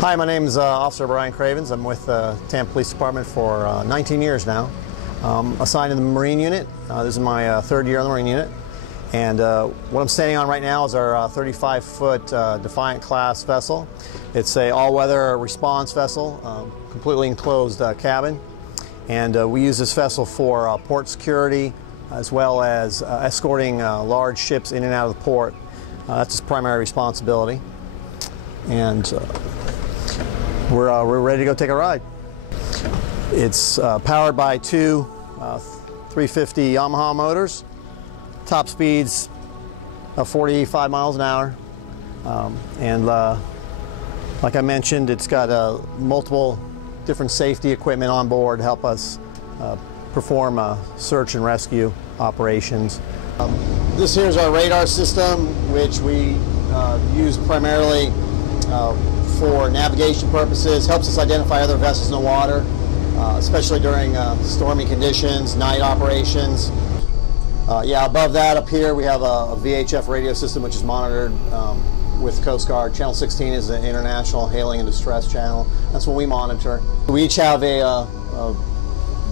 Hi, my name is Officer Brian Cravens. I'm with the Tampa Police Department for 19 years now. Assigned in the Marine Unit. This is my third year on the Marine Unit. And what I'm standing on right now is our 35-foot Defiant class vessel. It's a all-weather response vessel, completely enclosed cabin. And we use this vessel for port security as well as escorting large ships in and out of the port. That's its primary responsibility. And we're ready to go take a ride. It's powered by two 350 Yamaha motors, top speeds of 45 miles an hour. Like I mentioned, it's got multiple different safety equipment on board to help us perform search and rescue operations. This here is our radar system, which we use primarily for navigation purposes. Helps us identify other vessels in the water, especially during stormy conditions, night operations. Above that, up here, we have a VHF radio system, which is monitored with Coast Guard. Channel 16 is the International Hailing and Distress Channel. That's what we monitor. We each have a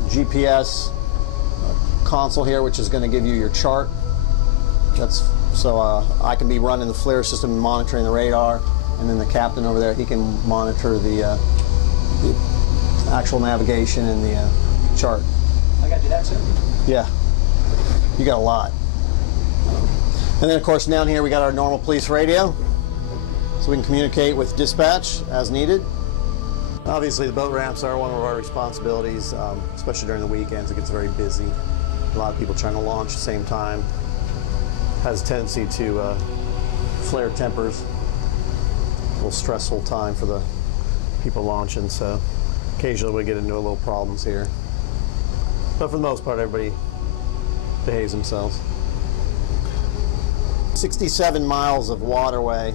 GPS console here, which is going to give you your chart. That's so I can be running the FLIR system and monitoring the radar, and then the captain over there, he can monitor the actual navigation and the chart. I got to do that too? Yeah, you got a lot. And then of course down here we got our normal police radio, so we can communicate with dispatch as needed. Obviously the boat ramps are one of our responsibilities, especially during the weekends. It gets very busy. A lot of people trying to launch at the same time. Has a tendency to flare tempers. A little stressful time for the people launching, so occasionally we get into a little problems here. But for the most part, everybody behaves themselves. 67 miles of waterway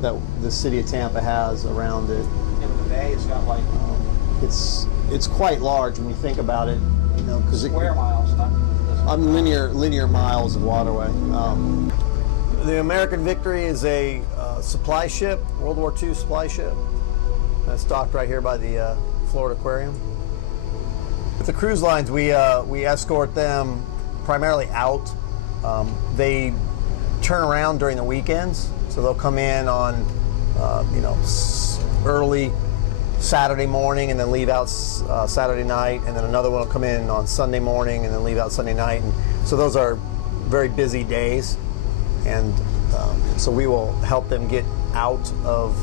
that the city of Tampa has around it. In the bay, it's got like... It's quite large when you think about it, you know, because square miles, not... linear miles of waterway. The American Victory is a supply ship, World War II supply ship. That's docked right here by the Florida Aquarium. With the cruise lines, we escort them primarily out. They turn around during the weekends, so they'll come in on early Saturday morning and then leave out Saturday night, and then another one will come in on Sunday morning and then leave out Sunday night. And so those are very busy days, and so we will help them get out of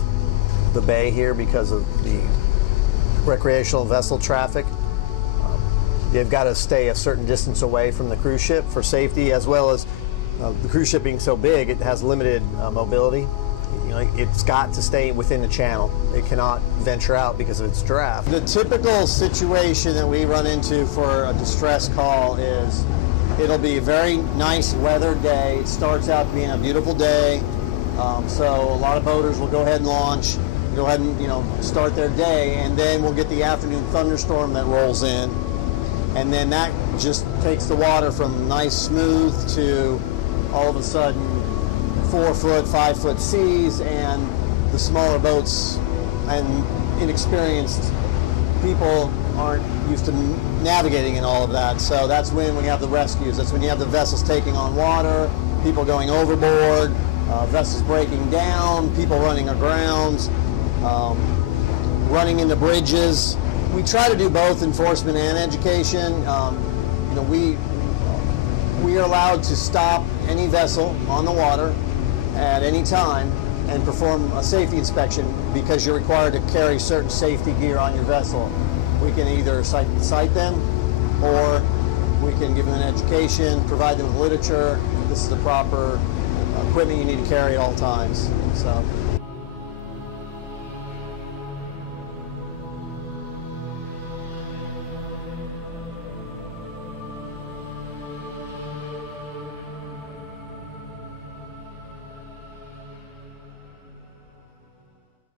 the bay here because of the recreational vessel traffic. They've got to stay a certain distance away from the cruise ship for safety, as well as the cruise ship being so big, it has limited mobility. You know, it's got to stay within the channel. It cannot venture out because of its draft. The typical situation that we run into for a distress call is it'll be a very nice weather day. It starts out being a beautiful day, so a lot of boaters will go ahead and launch, go ahead and start their day, and then we'll get the afternoon thunderstorm that rolls in, and then that just takes the water from nice smooth to all of a sudden 4-foot, 5-foot seas, and the smaller boats and inexperienced people aren't used to navigating in all of that. So that's when we have the rescues. That's when you have the vessels taking on water, people going overboard, vessels breaking down, people running aground, running into bridges. We try to do both enforcement and education. We are allowed to stop any vessel on the water at any time and perform a safety inspection because you're required to carry certain safety gear on your vessel. We can either cite them, or we can give them an education, provide them with literature. This is the proper equipment you need to carry at all times. So.